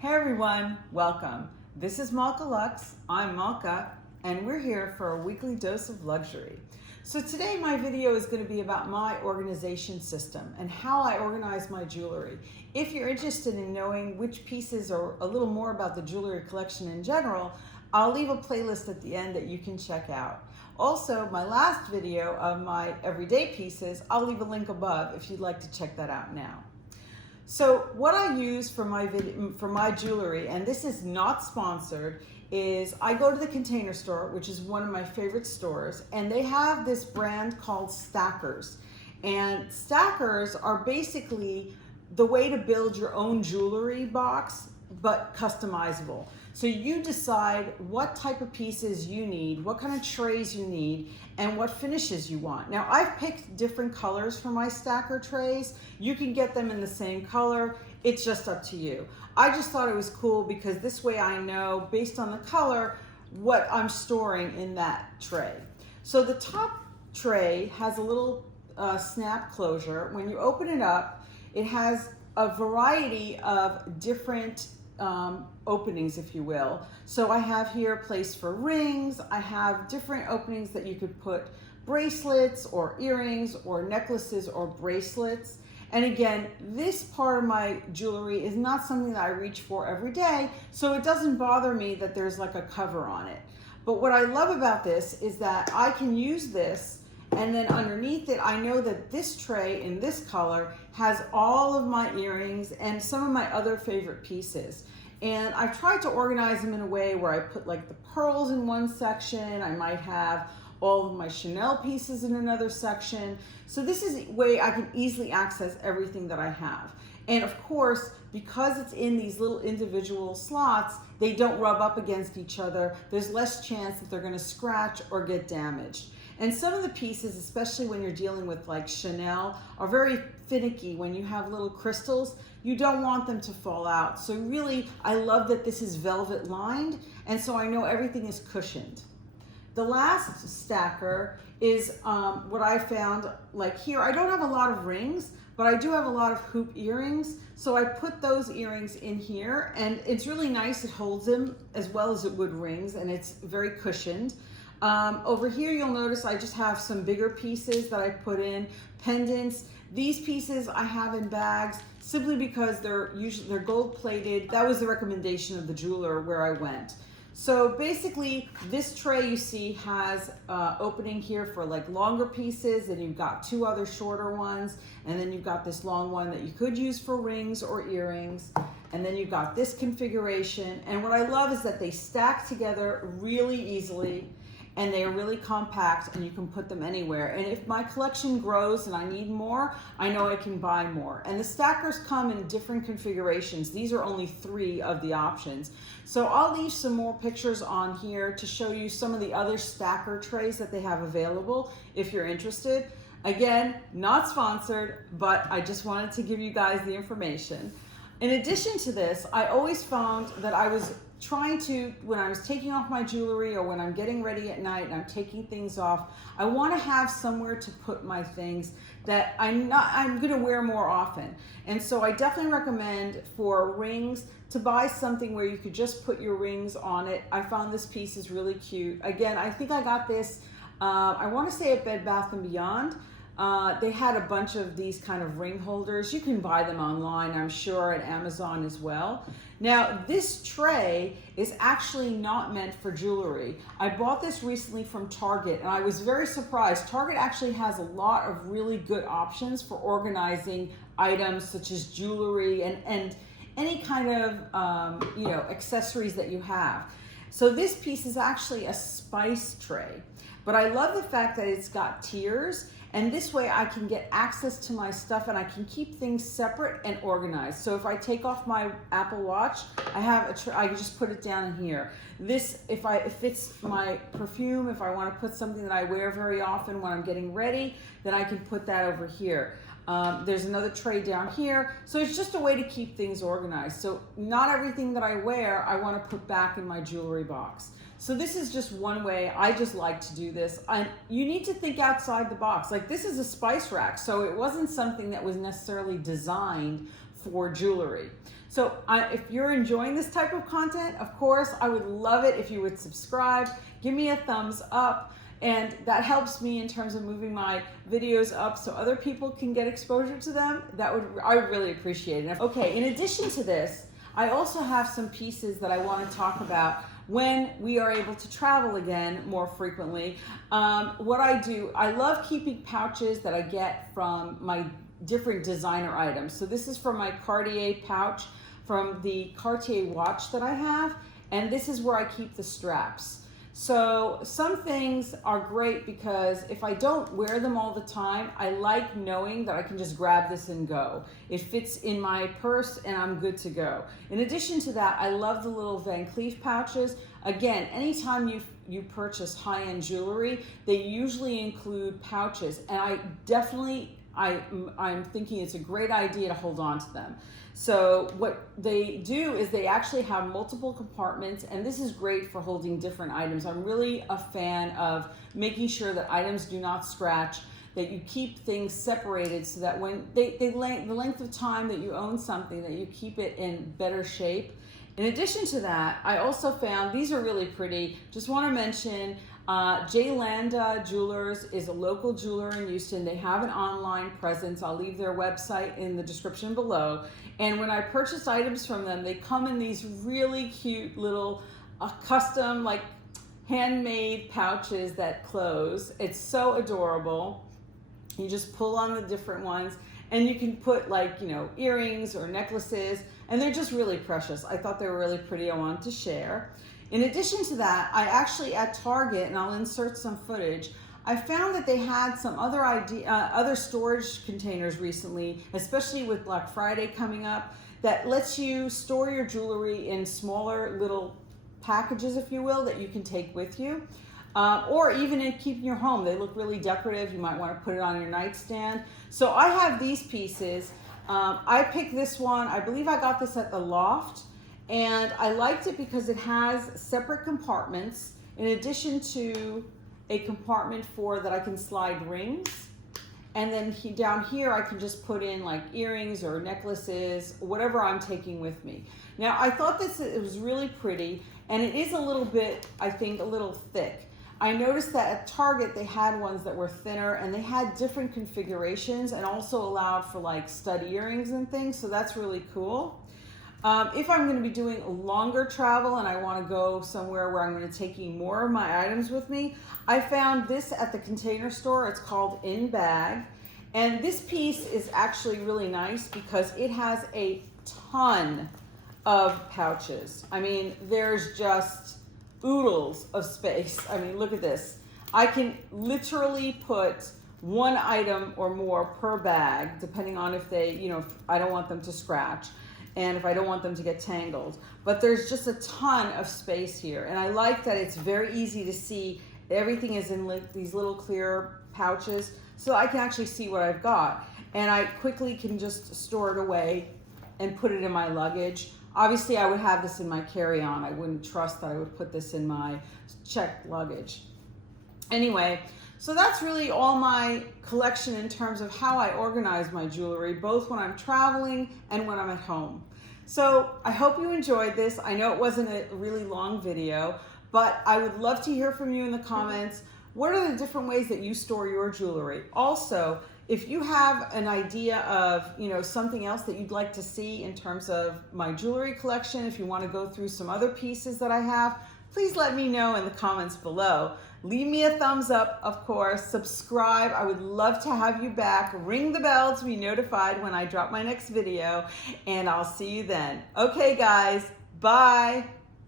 Hey everyone, welcome. This is Malka Lux. I'm Malka, and we're here for a weekly dose of luxury. So today my video is going to be about my organization system and how I organize my jewelry. If you're interested in knowing which pieces or a little more about the jewelry collection in general, I'll leave a playlist at the end that you can check out. Also, my last video of my everyday pieces, I'll leave a link above if you'd like to check that out now. So what I use for my jewelry, and this is not sponsored, is I go to the Container Store, which is one of my favorite stores, and they have this brand called Stackers. And Stackers are basically the way to build your own jewelry box, but customizable. So you decide what type of pieces you need, what kind of trays you need, and what finishes you want. Now I've picked different colors for my stacker trays. You can get them in the same color. It's just up to you. I just thought it was cool because this way I know, based on the color, what I'm storing in that tray. So the top tray has a little snap closure. When you open it up, it has a variety of different openings, if you will. So I have here a place for rings. I have different openings that you could put bracelets or earrings or necklaces or bracelets. And again, this part of my jewelry is not something that I reach for every day, so it doesn't bother me that there's like a cover on it. But what I love about this is that I can use this, and then underneath it, I know that this tray in this color has all of my earrings and some of my other favorite pieces. And I've tried to organize them in a way where I put like the pearls in one section. I might have all of my Chanel pieces in another section. So this is a way I can easily access everything that I have. And of course, because it's in these little individual slots, they don't rub up against each other. There's less chance that they're gonna scratch or get damaged. And some of the pieces, especially when you're dealing with like Chanel, are very finicky. When you have little crystals, you don't want them to fall out. So really, I love that this is velvet lined, and so I know everything is cushioned. The last stacker is what I found, like here, I don't have a lot of rings, but I do have a lot of hoop earrings. So I put those earrings in here, and it's really nice. It holds them as well as it would rings, and it's very cushioned. Over here, you'll notice I just have some bigger pieces that I put in, pendants. These pieces I have in bags simply because they're gold plated. That was the recommendation of the jeweler where I went. So basically, this tray you see has opening here for like longer pieces, and you've got two other shorter ones, and then you've got this long one that you could use for rings or earrings, and then you've got this configuration. And what I love is that they stack together really easily, and they are really compact, and you can put them anywhere. And if my collection grows and I need more, I know I can buy more. And the stackers come in different configurations. These are only 3 of the options. So I'll leave some more pictures on here to show you some of the other stacker trays that they have available if you're interested. Again, not sponsored, but I just wanted to give you guys the information. In addition to this, I always found that I was trying to, when I was taking off my jewelry or when I'm getting ready at night and I'm taking things off, I want to have somewhere to put my things that I'm going to wear more often. And so I definitely recommend for rings to buy something where you could just put your rings on it. I found this piece is really cute. Again, I think I got this, I want to say at Bed Bath & Beyond. They had a bunch of these kind of ring holders. You can buy them online, I'm sure, at Amazon as well. Now, this tray is actually not meant for jewelry. I bought this recently from Target, and I was very surprised. Target actually has a lot of really good options for organizing items such as jewelry and any kind of accessories that you have. So this piece is actually a spice tray, but I love the fact that it's got tiers. And this way I can get access to my stuff, and I can keep things separate and organized. So if I take off my Apple Watch, I just put it down in here. This, if it's my perfume, if I want to put something that I wear very often when I'm getting ready, then I can put that over here. There's another tray down here. So it's just a way to keep things organized. So not everything that I wear, I want to put back in my jewelry box. So this is just one way. I just like to do this. You need to think outside the box. Like, this is a spice rack, so it wasn't something that was necessarily designed for jewelry. So if you're enjoying this type of content, of course, I would love it if you would subscribe, give me a thumbs up, and that helps me in terms of moving my videos up so other people can get exposure to them. I would really appreciate it. Okay, in addition to this, I also have some pieces that I want to talk about when we are able to travel again more frequently. What I do, I love keeping pouches that I get from my different designer items. So this is from my Cartier pouch from the Cartier watch that I have, and this is where I keep the straps. So some things are great because if I don't wear them all the time, I like knowing that I can just grab this and go. It fits in my purse and I'm good to go. In addition to that, I love the little Van Cleef pouches. Again, anytime you purchase high-end jewelry, they usually include pouches, and I'm thinking it's a great idea to hold on to them. So what they do is they actually have multiple compartments, and this is great for holding different items. I'm really a fan of making sure that items do not scratch, that you keep things separated so that when the length of time that you own something, that you keep it in better shape. In addition to that, I also found, these are really pretty, just want to mention, J. Landa Jewelers is a local jeweler in Houston. They have an online presence. I'll leave their website in the description below. And when I purchase items from them, they come in these really cute little custom, like handmade pouches that close. It's so adorable. You just pull on the different ones, and you can put, like, you know, earrings or necklaces, and they're just really precious. I thought they were really pretty. I wanted to share. In addition to that, I actually at Target, and I'll insert some footage, I found that they had some other storage containers recently, especially with Black Friday coming up, that lets you store your jewelry in smaller little packages, if you will, that you can take with you. Or even keep in your home. They look really decorative. You might want to put it on your nightstand. So I have these pieces. I picked this one. I believe I got this at the Loft. And I liked it because it has separate compartments in addition to a compartment that I can slide rings. And then down here I can just put in like earrings or necklaces, whatever I'm taking with me. Now I thought it was really pretty, and it is a little bit, I think, a little thick. I noticed that at Target they had ones that were thinner, and they had different configurations and also allowed for like stud earrings and things, so that's really cool. If I'm going to be doing a longer travel and I want to go somewhere where I'm going to take more of my items with me, I found this at the Container Store. It's called In Bag. And this piece is actually really nice because it has a ton of pouches. I mean, there's just oodles of space. I mean, look at this. I can literally put one item or more per bag, depending on if if I don't want them to scratch, and if I don't want them to get tangled. But there's just a ton of space here. And I like that it's very easy to see. Everything is in these little clear pouches, so I can actually see what I've got. And I quickly can just store it away and put it in my luggage. Obviously, I would have this in my carry-on. I wouldn't trust that I would put this in my checked luggage. Anyway, so that's really all my collection in terms of how I organize my jewelry, both when I'm traveling and when I'm at home. So I hope you enjoyed this. I know it wasn't a really long video, but I would love to hear from you in the comments. What are the different ways that you store your jewelry? Also, if you have an idea of, something else that you'd like to see in terms of my jewelry collection, if you want to go through some other pieces that I have, please let me know in the comments below. Leave me a thumbs up, of course. Subscribe. I would love to have you back. Ring the bell to be notified when I drop my next video, and I'll see you then. Okay, guys. Bye.